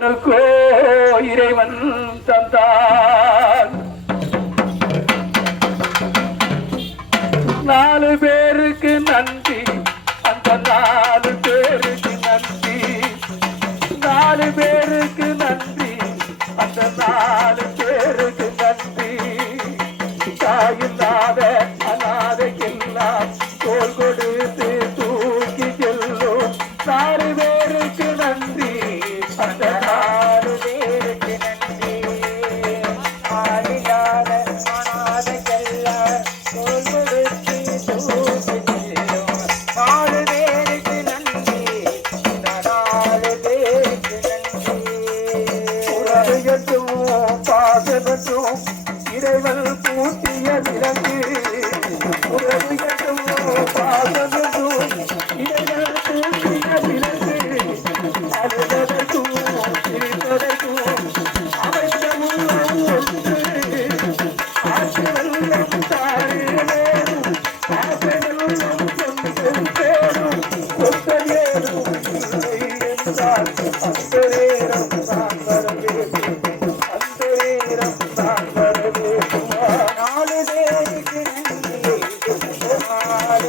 அவருக்கோ இறைவன் தந்தான் நாலு பேருக்கு நன்றி அந்த நாலு பேருக்கு நன்றி. நாலு பேருக்கு நன்றி அந்த நாலு பேருக்கு நன்றி. தாயில்லாத அனாதைக்கெல்லாம் தோல் கொடுத்து தூக்கி செல்லும். நாலு பேருக்கு நன்றி அந்த உறவையட்டும் பாசனட்டும் இறைவன் பூட்டிய விலங்கு. உறவையட்டும் பாசனட்டும் இறைவன் பூட்டிய விலங்கு. அழுதற்கும் சிரிப்பதற்கும் அமைந்தமுள்ள ஒன்று. ஆற்றலும் தாரேனும் ஆற்றலும் கொண்டு தேரும் கொத்தேரும் இல்லை என்றால் அந்த